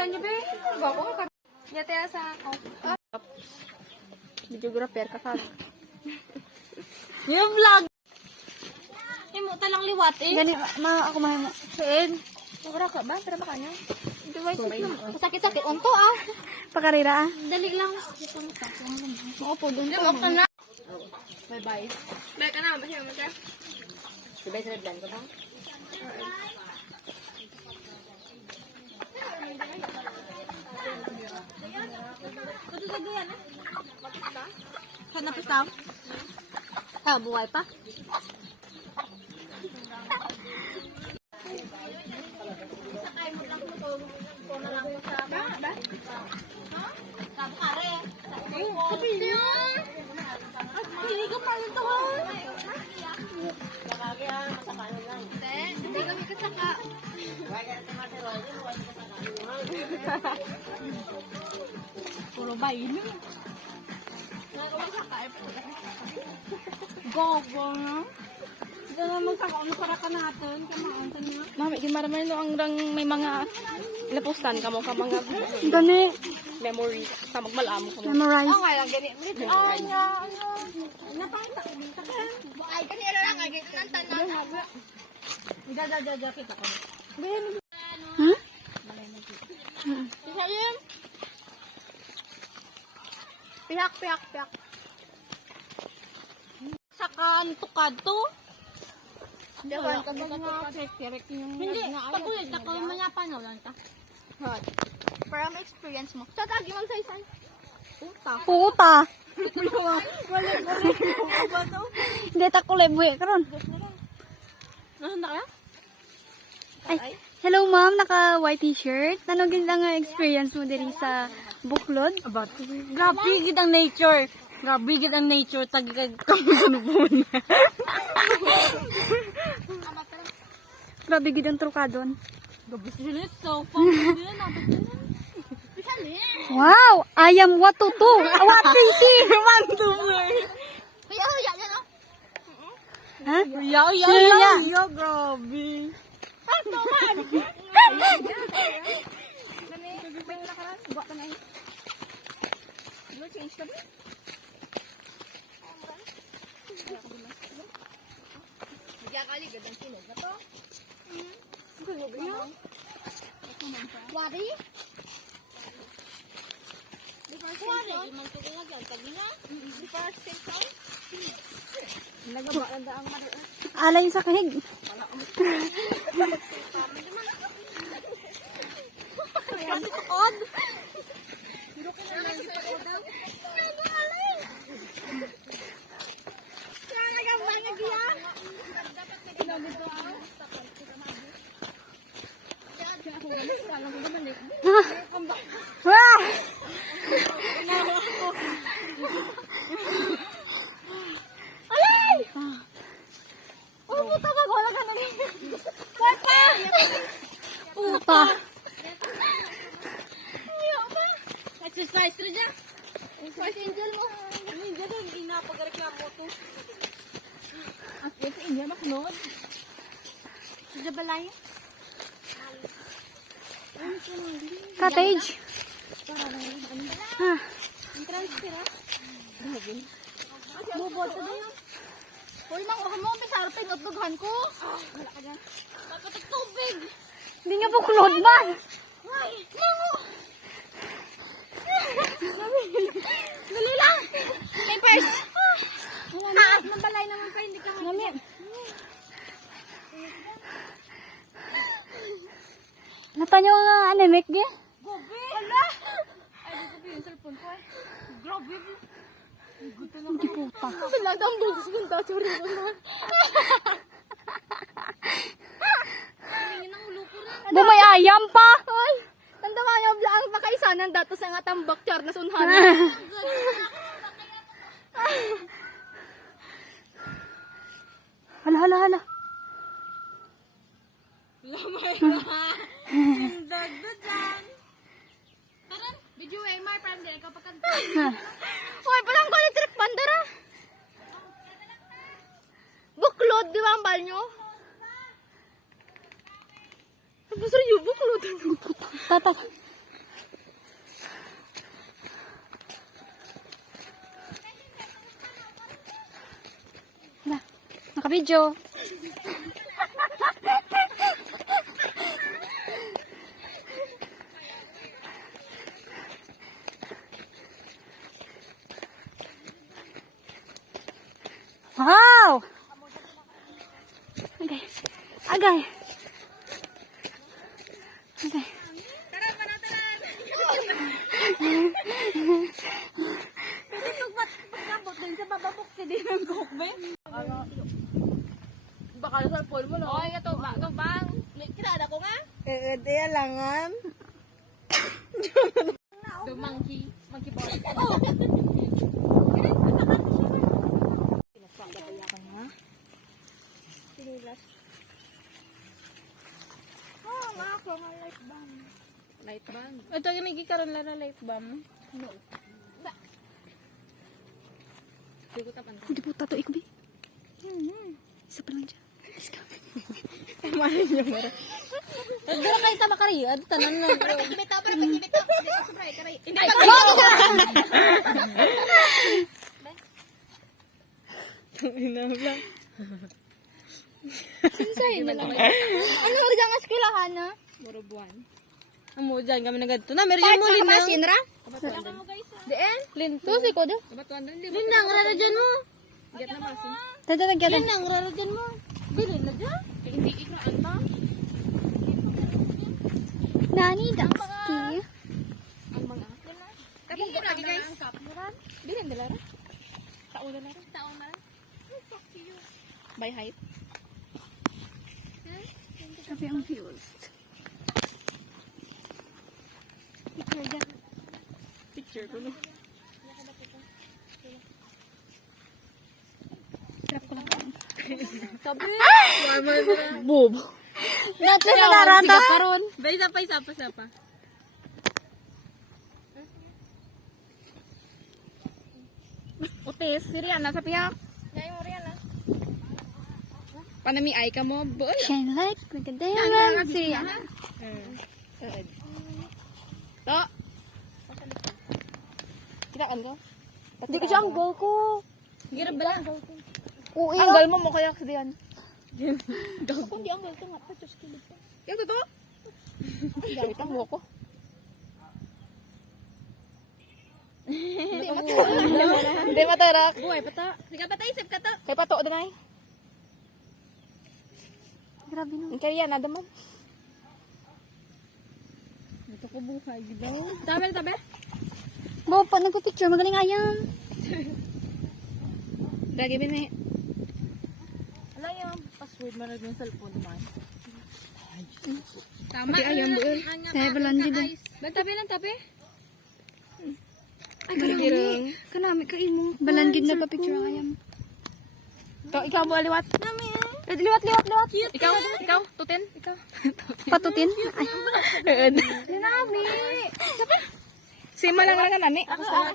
Kita niyo ba? Bago ka. Yate sa ako. Videographer ka kag. Yung vlog. Imo talang liwat eh. Gani ako man. Saan? Wala ka ba? Tara ba kanya? Sakit-sakit. Unto ah. Pakarira ah. Dali lang. Oo po, doon ka na. Bye-bye. Bye ka na. Bye mo siya. Bye sa plan ko ba? Hanap ikaw? Ah, buhay pa? Sakay mo lang ito. Ito na lang mo sa ba? Sabi ka rin. Sabi niya. Hindi ka pa rin ito ha. Bakagi ha, masaka na lang. Hindi kami kasaka. Puro bailo. Go na. Ito na magsaka. Ano para ka natin? Kamauntan niya. Mami, gimaraman no ang rang may mga lapostan ka mo ka mga Gani. memories sa magmalamo ka mo. Memorize. Oh, kaya gani. Ay, napakita ko dito ka. Ay, kanina lang. Ay, ganito ng tanan. Dada kita ko. Hmm? Isa yun. Piyak. Saka tukad to. Hindi, pagulit ako yung mga panaw lang ta. What? Para ma-experience mo. Tatagi magsaysay. Puta. Wala. Hindi ta kulay buhi karon. Nasaan na kaya? Ay, hello ma'am, naka white t-shirt. Ano gid ang experience mo diri sa Buklod? Grabe gid ang nature. Grabe gid ang nature. Tagigag kamusunubo niya. Grabe gid ang trukadon. Gabi sila so fun. Wow, I am watutu. Watiti. Kaya yan no. Ha? Yo, grabe. Ano man? Kali gadang sinog na to. Wari? Wari? Magtukulagyan. Tabi na? Nagabaalanda ang mali. Alay sa kahig. Kasi tukod. Hirukin na lang yung tukod daw. Alay! Kaya nagambangag yan. Wah! Alay! Oh, puta ka. Wala ka na rin. Puta! Puta. Exercise rin niya. Exercise angel mo. Angel din. Hindi na pag-reklamo to. As if India makunod. Sa balay. Cottage. Ha. Entrance tira. Bubot na yun. Uy, mang uha mo. Bisaro pa yung utughan ko. Wala ka dyan. Papatak tubig. Hindi nga buklod ba? Ay, mango. Dali lang. May purse. Taas ng balay naman pa. Hindi ka Nami. Natanyo nga anemik di? Gobe! Hala! Ay, di sabi yung cellphone ko eh. Grabe! Hindi puta. Salada ang busis ng dati rin naman. Tingin ang ulo ko rin. Bumay ayam pa! Ay! Tandama niya ang pakaisa ng dato sa nga tambak char na sunhan. Hala. Lamay na! Tindag na dyan! Parang, video MR, parang di ikaw pagkanta. Uy, palang ko electric pandara. Buklod, di ba ang bal nyo? Gusto rin yung buklod. Tata. Video. Wow! Okay. Agay. Okay. Pagkabot din sa bababok si Dinang Gokben. Baka sa phone mo, no? Okay, ito ba? Ito bang? Kinada ko nga? Di alangan. The monkey. Monkey boy. Light bomb. Ito yung nagkikaroon lang na light bomb. No. Hindi ko tapan. Hindi po tato ikubi. Isa pa lang dyan. Tamahan niyo mara. Dara kay tama kariya, tanan na. Para pagkibita, para pagkibita. Hindi ko sabay karay. Hindi pa karay. Sinsay na lang. Ano rin ang eskwelahan na? Muro buwan. Amo dyan kami nagadto na. Meron mo linang. Sinra? Diin? Linto. Susi ko do. Linang rara dyan mo. Get na masin. Tatagyan. Linang rara dyan mo. Bilin na dyan. Hindi ikraan pa. Nani Dusty. Ang mga. Tapos lagi guys. Bilin na lara. Tao na lara. Tao na lara. By height. Sabi ang views. Picture dyan. Picture ko no. Trap ko lang. Sabi. Bob. Natin na narata. Karon. Bay isa pa. Otes, si Rihanna sa piyak. Ngayon mo Rihanna. Panami ay ka mo, boy. Shine light. Maganda si Rihanna. To. Kita kan ko? Hindi ko siya ang goal ko. Girab bala. Oo, Anggal mo mo kaya kasi diyan. Kung di ang goal ko nga pa. Diyos kilid pa. Yung totoo? Gamit ang buhok ko. Hindi matarak. Buhay pata. Sige pata isip ka to. Kay pato din ay. Grabe no. Kaya nada mo. Ito ko buhay daw. Tabi. Bob, pa nagpipicture. Magaling ayam. Lagi bini. Ala yung password mo na yung cellphone man. Tama. Ayam buol. Kaya balandi doon. Tabi lang tabi. Ay, kanami. Kanami, kain mo. Balangid na pa-picture ang ayam. Ikaw mo aliwat. Liwat. Ikaw, tutin. Ikaw. Patutin. Ay. Nami. Sima lang nami. Ako sa